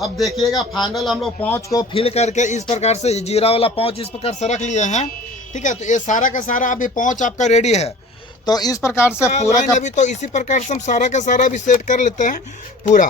अब देखिएगा फाइनल हम लोग पाउच को फिल करके इस प्रकार से जीरा वाला पाउच इस प्रकार से रख लिए हैं। ठीक है, तो ये सारा का सारा अभी पाउच आपका रेडी है। तो इस प्रकार से पूरा का अभी तो इसी प्रकार से हम सारा का सारा भी सेट कर लेते हैं पूरा।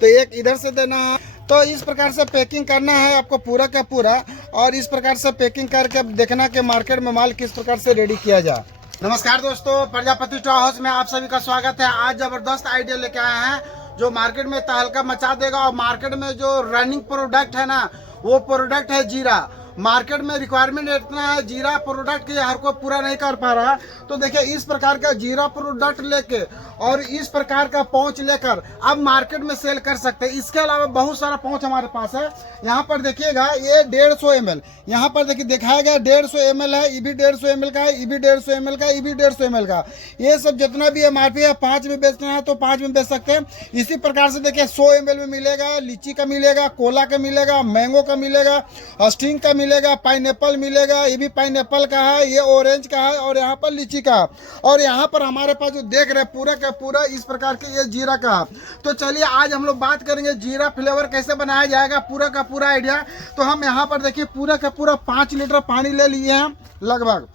तो एक इधर से देना है, तो इस प्रकार से पैकिंग करना है आपको पूरा का पूरा। और इस प्रकार से पैकिंग करके देखना कि मार्केट में माल किस प्रकार से रेडी किया जाए। नमस्कार दोस्तों, प्रजापति स्टोर हाउस में आप सभी का स्वागत है। आज जबरदस्त आइडिया लेके आए हैं जो मार्केट में तहलका मचा देगा। और मार्केट में जो रनिंग प्रोडक्ट है ना, वो प्रोडक्ट है जीरा। मार्केट में रिक्वायरमेंट इतना है जीरा प्रोडक्ट के, हर कोई पूरा नहीं कर पा रहा। तो देखिए इस प्रकार का जीरा प्रोडक्ट लेके और इस प्रकार का पाउच लेकर आप मार्केट में सेल कर सकते हैं। इसके अलावा बहुत सारा पाउच हमारे पास है। यहाँ पर देखिएगा ये 150 ml, यहाँ पर देखिए दिखाया गया 150 ml है, ये भी 150 ml का है, ये भी 150 ml का, ये भी 150 ml का। ये सब जितना भी MRP है 5 में बेचना है तो 5 में बेच सकते हैं। इसी प्रकार से देखिए 100 ml में मिलेगा, लीची का मिलेगा, कोला का मिलेगा, मैंगो का मिलेगा, स्टिंग का मिलेगा, पाइनएप्पल मिलेगा, ये भी पाइनएप्पल का है, ये ऑरेंज का है और यहाँ पर लीची का। और यहाँ पर हमारे पास जो देख रहे हैं पूरा का पूरा इस प्रकार के ये जीरा का। तो चलिए आज हम लोग बात करेंगे जीरा फ्लेवर कैसे बनाया जाएगा, पूरा का पूरा आइडिया। तो हम यहाँ पर देखिए पूरा का पूरा 5 लीटर पानी ले लिए हैं, लगभग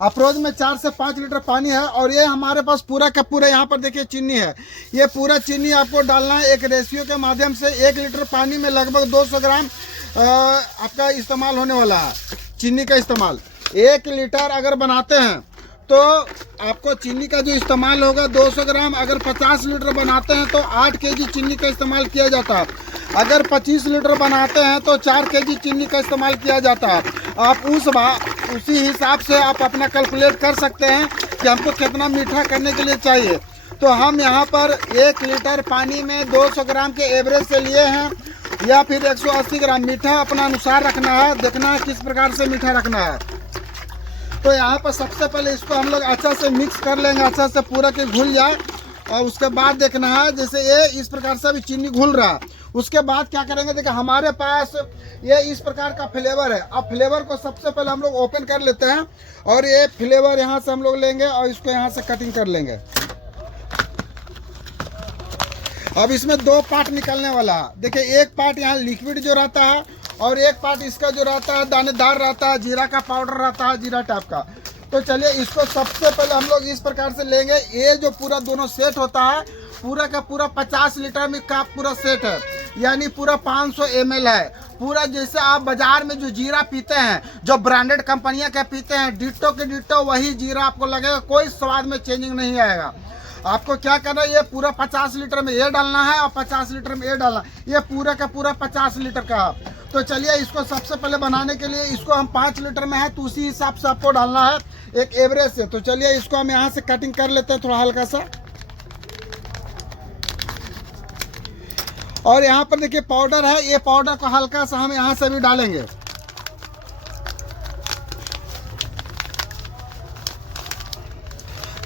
अप्रोच में 4 से 5 लीटर पानी है। और ये हमारे पास पूरा का पूरा यहाँ पर देखिए चीनी है। ये पूरा चीनी आपको डालना है एक रेशियो के माध्यम से। 1 लीटर पानी में लगभग 200 ग्राम आपका इस्तेमाल होने वाला है चीनी का इस्तेमाल। 1 लीटर अगर बनाते हैं तो आपको चीनी का जो इस्तेमाल होगा 200 ग्राम। अगर 50 लीटर बनाते हैं तो 8 केजी चीनी का इस्तेमाल किया जाता है। अगर 25 लीटर बनाते हैं तो 4 केजी चीनी का इस्तेमाल किया जाता है। आप उसी हिसाब से आप अपना कैलकुलेट कर सकते हैं कि हमको कितना मीठा करने के लिए चाहिए। तो हम यहाँ पर 1 लीटर पानी में 200 ग्राम के एवरेज से लिए हैं, या फिर 180 ग्राम। मीठा अपना अनुसार रखना है, देखना है किस प्रकार से मीठा रखना है। तो यहाँ पर सबसे पहले इसको हम लोग अच्छा से मिक्स कर लेंगे, अच्छा से पूरा के घुल जाए। और उसके बाद देखना है जैसे ये इस प्रकार से अभी चीनी घुल रहा है। उसके बाद क्या करेंगे, देखिए हमारे पास ये इस प्रकार का फ्लेवर है। अब फ्लेवर को सबसे पहले हम लोग ओपन कर लेते हैं और ये फ्लेवर यहाँ से हम लोग लेंगे और इसको यहाँ से कटिंग कर लेंगे। अब इसमें 2 पार्ट निकलने वाला है। देखिए एक पार्ट यहाँ लिक्विड जो रहता है और एक पार्ट इसका जो रहता है दानेदार रहता है, जीरा का पाउडर रहता है, जीरा टाइप का। तो चलिए इसको सबसे पहले हम लोग इस प्रकार से लेंगे। ये जो पूरा दोनों सेट होता है पूरा का पूरा 50 लीटर में का पूरा सेट है, यानी पूरा 500 ml है। पूरा जैसे आप बाजार में जो जीरा पीते हैं, जो ब्रांडेड कंपनियां का पीते हैं, डिट्टो के डिट्टो वही जीरा आपको लगेगा, कोई स्वाद में चेंजिंग नहीं आएगा। आपको क्या करना है, ये पूरा 50 लीटर में ये डालना है और 50 लीटर में ये डालना है। ये पूरा का पूरा 50 लीटर का है। तो चलिए इसको सबसे पहले बनाने के लिए इसको हम 5 लीटर में है तो उसी हिसाब से आपको डालना है एक एवरेज से। तो चलिए इसको हम यहाँ से कटिंग कर लेते हैं थोड़ा हल्का सा। और यहाँ पर देखिए पाउडर है, ये पाउडर को हल्का सा हम यहाँ से भी डालेंगे।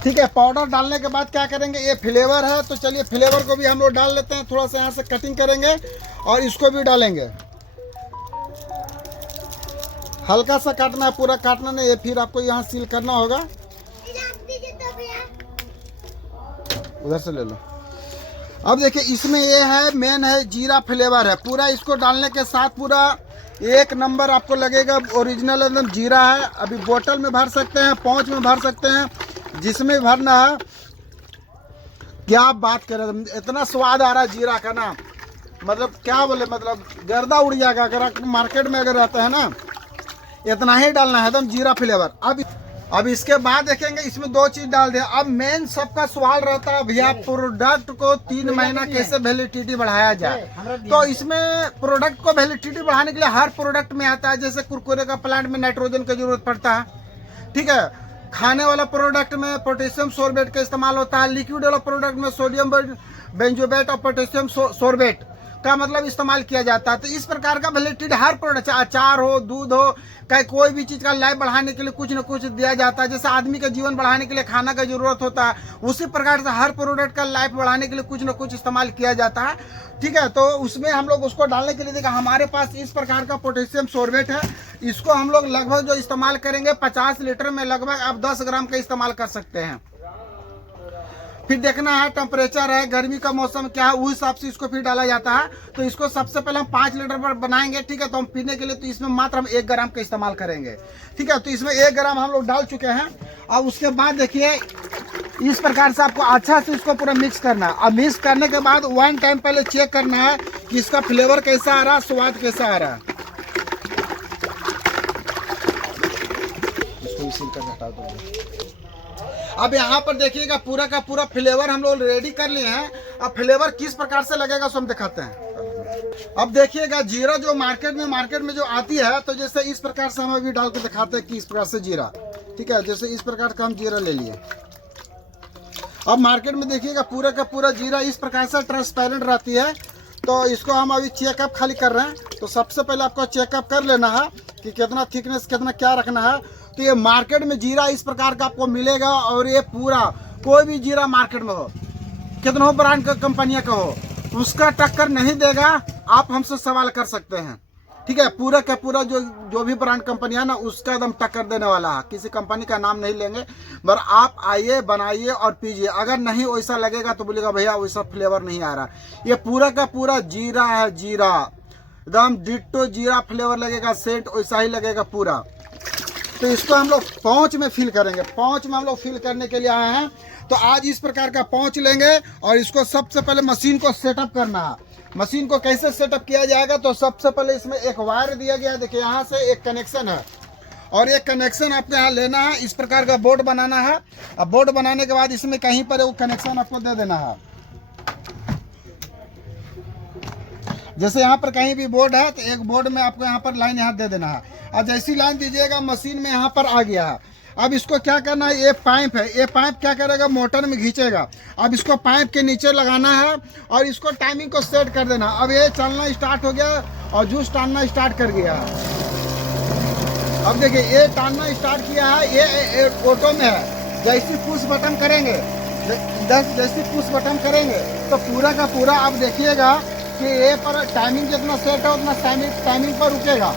ठीक है, पाउडर डालने के बाद क्या करेंगे, ये फ्लेवर है तो चलिए फ्लेवर को भी हम लोग डाल लेते हैं। थोड़ा सा यहाँ से कटिंग करेंगे और इसको भी डालेंगे। हल्का सा काटना है, पूरा काटना नहीं है, फिर आपको यहाँ सील करना होगा। उधर से ले लो। अब देखिए इसमें ये है मेन है जीरा फ्लेवर है पूरा। इसको डालने के साथ पूरा 1 नंबर आपको लगेगा, ओरिजिनल एकदम जीरा है। अभी बोतल में भर सकते हैं, पाउच में भर सकते हैं, जिसमें भरना है। क्या बात करें, इतना स्वाद आ रहा है जीरा का ना, मतलब क्या बोले, मतलब गर्दा उड़ जाएगा अगर आप मार्केट में अगर रहता है ना। इतना ही डालना है एकदम जीरा फ्लेवर। अब इसके बाद देखेंगे इसमें 2 चीज डाल दे। अब मेन सबका सवाल रहता है भैया प्रोडक्ट को 3 महीना कैसे वैलिडिटी बढ़ाया जाए। तो इसमें प्रोडक्ट को वैलिडिटी बढ़ाने के लिए हर प्रोडक्ट में आता है, जैसे कुरकुरे का प्लांट में नाइट्रोजन की जरूरत पड़ता है। ठीक है, खाने वाला प्रोडक्ट में पोटेशियम सोर्बेट का इस्तेमाल होता है। लिक्विड वाला प्रोडक्ट में सोडियम बेंजोएट और पोटेशियम सोर्बेट का मतलब इस्तेमाल किया जाता है। तो इस प्रकार का वैलिडिटी हर प्रोडक्ट, अचार हो, दूध हो, कहीं कोई भी चीज़ का लाइफ बढ़ाने के लिए कुछ न कुछ दिया जाता है। जैसे आदमी का जीवन बढ़ाने के लिए खाना का जरूरत होता है, उसी प्रकार से हर प्रोडक्ट का लाइफ बढ़ाने के लिए कुछ न कुछ इस्तेमाल किया जाता है। ठीक है, तो उसमें हम लोग उसको डालने के लिए देखा हमारे पास इस प्रकार का पोटेशियम सोर्बेट है। इसको हम लोग लगभग जो इस्तेमाल करेंगे 50 लीटर में लगभग आप 10 ग्राम का इस्तेमाल कर सकते हैं। फिर देखना है टेम्परेचर है, गर्मी का मौसम क्या है, उस हिसाब से इसको फिर डाला जाता है। तो इसको सबसे पहले हम 5 लीटर पर बनाएंगे, ठीक है। तो हम पीने के लिए तो इसमें मात्र हम 1 ग्राम का इस्तेमाल करेंगे, ठीक है। तो इसमें 1 ग्राम हम लोग डाल चुके हैं। और उसके बाद देखिए इस प्रकार से आपको अच्छा से इसको पूरा मिक्स करना है। और मिक्स करने के बाद 1 टाइम पहले चेक करना है कि इसका फ्लेवर कैसा आ रहा है, स्वाद कैसा आ रहा है। इसको इसी का हटा दो। अब यहाँ पर देखिएगा पूरा का पूरा फ्लेवर हम लोग रेडी कर लिए हैं। अब फ्लेवर किस प्रकार से लगेगा सो हम दिखाते हैं। अब देखिएगा जीरा जो मार्केट में जो आती है, तो जैसे इस प्रकार से हम अभी डाल के दिखाते हैं कि इस प्रकार से जीरा, ठीक है। जैसे इस प्रकार का हम जीरा ले लिए। अब मार्केट में देखिएगा पूरा का पूरा जीरा इस प्रकार से ट्रांसपेरेंट रहती है। तो इसको हम अभी चेकअप खाली कर रहे हैं। तो सबसे पहले आपको चेकअप कर लेना है कि कितना थिकनेस, कितना क्या रखना है। तो ये मार्केट में जीरा इस प्रकार का आपको मिलेगा। और ये पूरा कोई भी जीरा मार्केट में हो, कितना ब्रांड का कंपनियां का हो, उसका टक्कर नहीं देगा। आप हमसे सवाल कर सकते हैं, ठीक है। पूरा का पूरा जो भी ब्रांड कंपनियां ना, उसका एकदम टक्कर देने वाला है। किसी कंपनी का नाम नहीं लेंगे, पर आप आइए, बनाइए और पीजिए। अगर नहीं वैसा लगेगा तो बोलेगा भैया वैसा फ्लेवर नहीं आ रहा। ये पूरा का पूरा जीरा है, जीरा एकदम डिट्टो जीरा फ्लेवर लगेगा, सेंट वैसा ही लगेगा पूरा। तो इसको हम लोग पाउच में फिल करेंगे। पाउच में हम लोग फिल करने के लिए आए हैं। तो आज इस प्रकार का पाउच लेंगे और इसको सबसे पहले मशीन को सेटअप करना है। मशीन को कैसे सेटअप किया जाएगा, तो सबसे पहले इसमें एक वायर दिया गया है। देखिए यहाँ से एक कनेक्शन है और एक कनेक्शन आपको यहाँ लेना है। इस प्रकार का बोर्ड बनाना है। अब बोर्ड बनाने के बाद इसमें कहीं पर वो कनेक्शन आपको दे देना है। जैसे यहाँ पर कहीं भी बोर्ड है तो एक बोर्ड में आपको यहाँ पर लाइन यहाँ दे देना है। और जैसी लाइन दीजिएगा मशीन में यहाँ पर आ गया है। अब इसको क्या करना है, ये पाइप है, ये पाइप क्या करेगा, मोटर में खींचेगा। अब इसको पाइप के नीचे लगाना है और इसको टाइमिंग को सेट कर देना। अब ये चलना स्टार्ट हो गया और जूस टानना स्टार्ट कर गया। अब देखिए ये टानना स्टार्ट किया है, ये ऑटो में है। जैसे पुश बटन करेंगे, जैसे पुश बटन करेंगे तो पूरा का पूरा आप देखिएगा कि ये पर टाइमिंग जितना सेट है उतना टाइमिंग पर रुकेगा।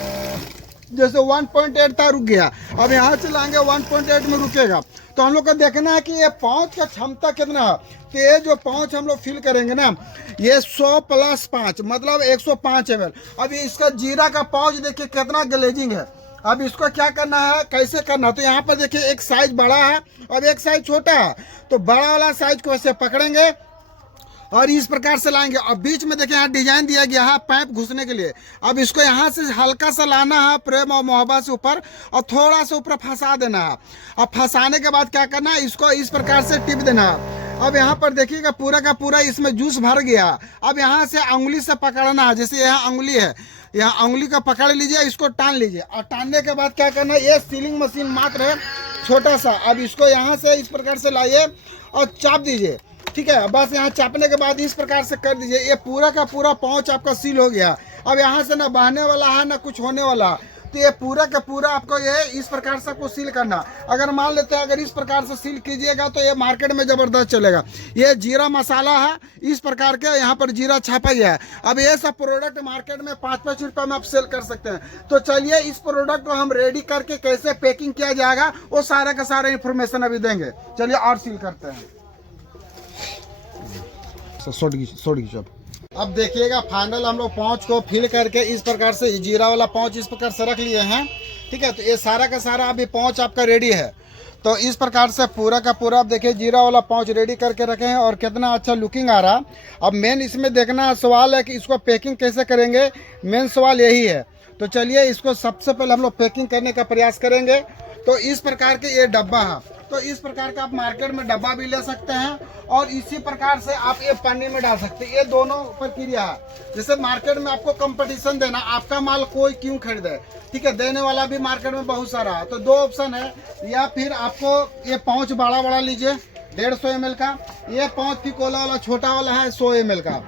जैसे 1.8 था, रुक गया। अब यहाँ से लाएंगे 1.8 में रुकेगा। तो हम लोग को देखना है कि ये पाउच का क्षमता कितना है। तो ये जो पाउच हम लोग फिल करेंगे ना, ये 100 + 5 मतलब 105 ml। अब इसका जीरा का पाउच देखिए कितना ग्लेजिंग है। अब इसको क्या करना है, कैसे करना है, तो यहाँ पर देखिए एक साइज बड़ा है और एक साइज छोटा है। तो बड़ा वाला साइज को ऐसे पकड़ेंगे और इस प्रकार से लाएंगे। और बीच में देखिए यहाँ डिजाइन दिया गया है पाइप घुसने के लिए। अब इसको यहाँ से हल्का सा लाना है प्रेम और मोहब्बत से ऊपर और थोड़ा सा ऊपर फंसा देना है। अब फंसाने के बाद क्या करना है, इसको इस प्रकार से टिप देना है। अब यहाँ पर देखिएगा पूरा का पूरा इसमें जूस भर गया। अब यहाँ से उंगली से पकड़ना है। जैसे यहाँ उंगली है, यहाँ उंगली का पकड़ लीजिए, इसको टान लीजिए। और टानने के बाद क्या करना है, ये सीलिंग मशीन मात्र है छोटा सा। अब इसको यहाँ से इस प्रकार से लाइए और चाप दीजिए, ठीक है। बस यहाँ चापने के बाद इस प्रकार से कर दीजिए। ये पूरा का पूरा पाउच आपका सील हो गया। अब यहाँ से ना बहने वाला है ना कुछ होने वाला। तो ये पूरा का पूरा आपको ये इस प्रकार से आपको सील करना। अगर मान लेते हैं अगर इस प्रकार से सील कीजिएगा तो ये मार्केट में ज़बरदस्त चलेगा। ये जीरा मसाला है, इस प्रकार के यहाँ पर जीरा छापा गया है। अब ये सब प्रोडक्ट मार्केट में 5-5 रुपये में आप सेल कर सकते हैं। तो चलिए इस प्रोडक्ट को हम रेडी करके कैसे पैकिंग किया जाएगा वो सारा का सारा इन्फॉर्मेशन अभी देंगे। चलिए और सील करते हैं। अब देखिएगा फाइनल हम लोग पाउच को फिल करके इस प्रकार से जीरा वाला पाउच इस प्रकार से रख लिए हैं, ठीक है। तो ये सारा का सारा अभी पाउच आपका रेडी है। तो इस प्रकार से पूरा का पूरा आप देखिए जीरा वाला पाउच रेडी करके रखे हैं और कितना अच्छा लुकिंग आ रहा। अब मेन इसमें देखना सवाल है कि इसको पैकिंग कैसे करेंगे, मेन सवाल यही है। तो चलिए इसको सबसे पहले हम लोग पैकिंग करने का प्रयास करेंगे। तो इस प्रकार के ये डब्बा है। तो इस प्रकार का आप मार्केट में डब्बा भी ले सकते हैं और इसी प्रकार से आप ये पन्नी में डाल सकते हैं। ये दोनों प्रक्रिया है। जैसे मार्केट में आपको कंपटीशन देना, आपका माल कोई क्यों खरीदे, ठीक है। देने वाला भी मार्केट में बहुत सारा है। तो 2 ऑप्शन है, या फिर आपको ये पाउच बड़ा बड़ा लीजिए 150 ml का, ये पाउच पिकोला वाला छोटा वाला है 100 ml का,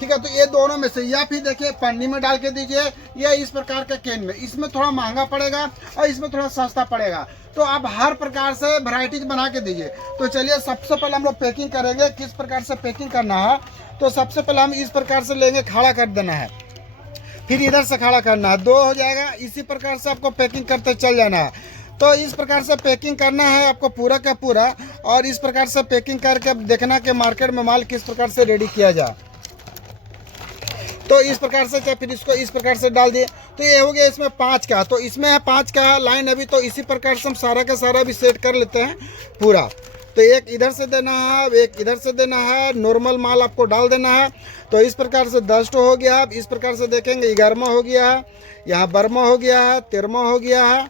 ठीक है। तो ये दोनों में से, या फिर देखिए पन्नी में डाल के दीजिए या इस प्रकार के कैन में। इसमें थोड़ा महंगा पड़ेगा और इसमें थोड़ा सस्ता पड़ेगा। तो आप हर प्रकार से वैरायटीज बना के दीजिए। तो चलिए सबसे पहले हम लोग पैकिंग करेंगे। किस प्रकार से पैकिंग करना है, तो सबसे पहले हम इस प्रकार से लेंगे, खड़ा कर देना है, फिर इधर से खड़ा करना है, 2 हो जाएगा। इसी प्रकार से आपको पैकिंग करते चल जाना है। तो इस प्रकार से पैकिंग करना है आपको पूरा का पूरा, और इस प्रकार से पैकिंग करके अब देखना कि मार्केट में माल किस प्रकार से रेडी किया जाए। तो इस प्रकार से चाहे फिर इसको इस प्रकार से डाल दिए। तो ये हो गया इसमें 5 का, तो इसमें है 5 का लाइन अभी। तो इसी प्रकार से हम सारा का सारा भी सेट कर लेते हैं पूरा। तो एक इधर से देना है, एक इधर से देना है, नॉर्मल माल आपको डाल देना है। तो इस प्रकार से 10 हो गया। अब इस प्रकार से देखेंगे 11वां हो गया है, यहाँ 12वां हो गया है, 13वां हो गया है,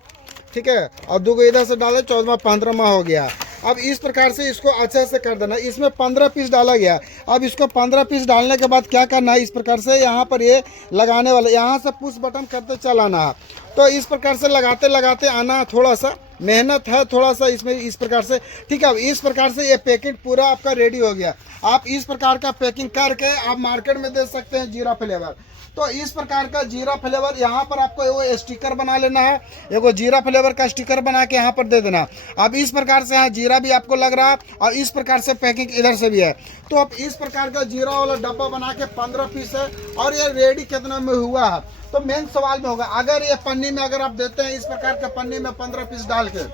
ठीक है, और 2 इधर से डाले 14वां 15वां हो गया। अब इस प्रकार से इसको अच्छे से कर देना। इसमें 15 पीस डाला गया। अब इसको 15 पीस डालने के बाद क्या करना है, इस प्रकार से यहाँ पर ये लगाने वाला, यहाँ से पुश बटन करते चलाना है। तो इस प्रकार से लगाते लगाते आना, थोड़ा सा मेहनत है थोड़ा सा इसमें, इस प्रकार से, ठीक है। इस प्रकार से ये पैकेट पूरा आपका रेडी हो गया। आप इस प्रकार का पैकिंग करके आप मार्केट में दे सकते हैं जीरा फ्लेवर। तो इस प्रकार का जीरा फ्लेवर यहाँ पर आपको वो स्टिकर बना लेना है, एगो जीरा फ्लेवर का स्टिकर बना के यहाँ पर दे देना। अब इस प्रकार से यहाँ जीरा भी आपको लग रहा है, और इस प्रकार से पैकिंग इधर से भी है। तो अब इस प्रकार का जीरा वाला डब्बा बना के 15 पीस है, और ये रेडी कितना में हुआ है। तो मेन सवाल में होगा, अगर ये पन्नी में अगर आप देते हैं इस प्रकार के पन्नी में 15 पीस डाल के,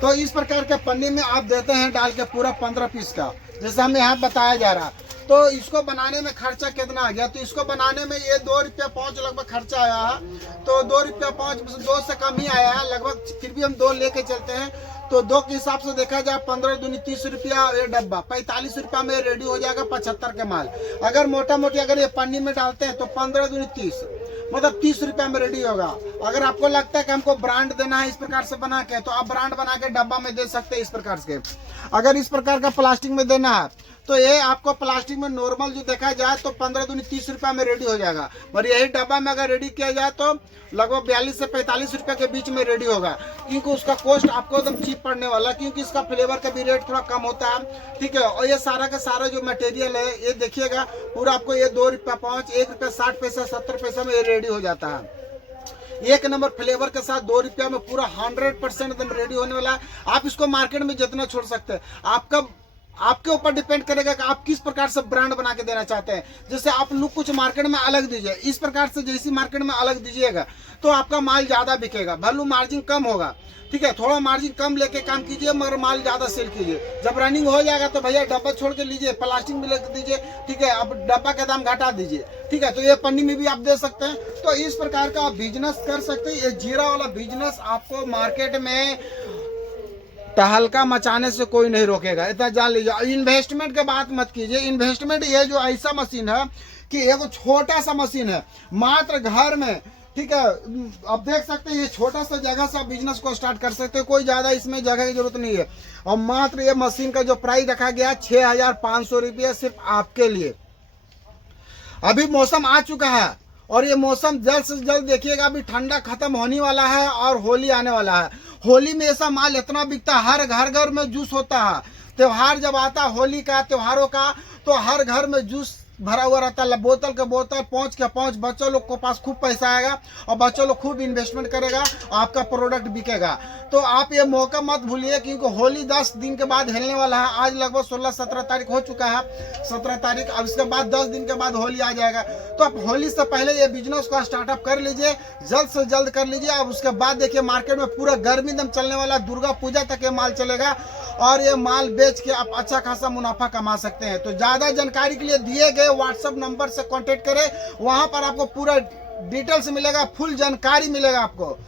तो इस प्रकार के पन्नी में आप देते हैं डाल के पूरा 15 पीस का, जैसे हमें यहाँ बताया जा रहा है। तो इसको बनाने में खर्चा कितना आ गया, तो इसको बनाने में ये 2 रुपया 5 लगभग खर्चा आया है। तो 2 रुपया 5, 2 से कम ही आया है लगभग, फिर भी हम 2 लेके चलते हैं। तो 2 के हिसाब से देखा जाए 15 दूनी 30 रुपया ये डब्बा, 45 रुपया में रेडी हो जाएगा 75 के माल। अगर मोटा मोटी अगर ये पन्नी में डालते हैं तो 15 दूनी 30, मतलब 30 रुपया में रेडी होगा। अगर आपको लगता है कि हमको ब्रांड देना है इस प्रकार से बना के, तो आप ब्रांड बना के डब्बा में दे सकते हैं इस प्रकार से। अगर इस प्रकार का प्लास्टिक में देना है तो ये आपको प्लास्टिक में नॉर्मल जो देखा जाए तो 15 दूनी 30 रुपया में रेडी हो जाएगा। और यही डब्बा में अगर रेडी किया जाए तो लगभग 42 से 45 रुपये के बीच में रेडी होगा, क्योंकि उसका कॉस्ट आपको एकदम चीप पड़ने वाला, क्योंकि इसका फ्लेवर का भी रेट थोड़ा कम होता है, ठीक है। और ये सारा का सारा जो मटेरियल है ये देखिएगा पूरा आपको ये 2 रुपया 5, 1 रुपया 60 पैसा 70 पैसा में ये रेडी हो जाता है। 1 नंबर फ्लेवर के साथ 2 रुपया में पूरा 100% एकदम रेडी होने वाला है। आप इसको मार्केट में जितना छोड़ सकते हैं, आपके ऊपर डिपेंड करेगा कि आप किस प्रकार से ब्रांड बना के देना चाहते हैं। जैसे आप लोग कुछ मार्केट में अलग दीजिए, इस प्रकार से जैसी मार्केट में अलग दीजिएगा तो आपका माल ज़्यादा बिकेगा, भले मार्जिन कम होगा, ठीक है। थोड़ा मार्जिन कम लेके काम कीजिए मगर माल ज़्यादा सेल कीजिए। जब रनिंग हो जाएगा तो भैया डब्बा छोड़ के लीजिए, प्लास्टिक में लेकर दीजिए, ठीक है। अब डब्बा का दाम घटा दीजिए, ठीक है। तो ये पन्नी में भी आप दे सकते हैं। तो इस प्रकार का आप बिजनेस कर सकते हैं। ये जीरा वाला बिजनेस आपको मार्केट में तहलका मचाने से कोई नहीं रोकेगा, इतना जान लीजिए। इन्वेस्टमेंट की बात मत कीजिए। इन्वेस्टमेंट ये जो ऐसा मशीन है कि एक छोटा सा मशीन है, मात्र घर में, ठीक है। आप देख सकते हैं ये छोटा सा जगह से आप बिजनेस को स्टार्ट कर सकते हैं, कोई ज़्यादा इसमें जगह की जरूरत नहीं है। और मात्र ये मशीन का जो प्राइस रखा गया 6500 रुपये सिर्फ आपके लिए। अभी मौसम आ चुका है और ये मौसम जल्द से जल्द देखिएगा, अभी ठंडा खत्म होने वाला है और होली आने वाला है। होली में ऐसा माल इतना बिकता है, हर घर घर में जूस होता है। त्योहार जब आता है होली का, त्योहारों का, तो हर घर में जूस भरा हुआ रहता है, बोतल के बोतल, 5 के 5। बच्चों लोग के पास खूब पैसा आएगा और बच्चों लोग खूब इन्वेस्टमेंट करेगा, आपका प्रोडक्ट बिकेगा। तो आप ये मौका मत भूलिए, क्योंकि होली 10 दिन के बाद हिलने वाला है। आज लगभग 16-17 तारीख हो चुका है, 17 तारीख। अब इसके बाद 10 दिन के बाद होली आ जाएगा। तो आप होली से पहले ये बिजनेस को स्टार्टअप कर लीजिए, जल्द से जल्द कर लीजिए। अब उसके बाद देखिए मार्केट में पूरा गर्मी दम चलने वाला, दुर्गा पूजा तक ये माल चलेगा और ये माल बेच के आप अच्छा खासा मुनाफा कमा सकते हैं। तो ज़्यादा जानकारी के लिए दिए गए व्हाट्सएप नंबर से कांटेक्ट करें, वहां पर आपको पूरा डिटेल्स मिलेगा, फुल जानकारी मिलेगा आपको।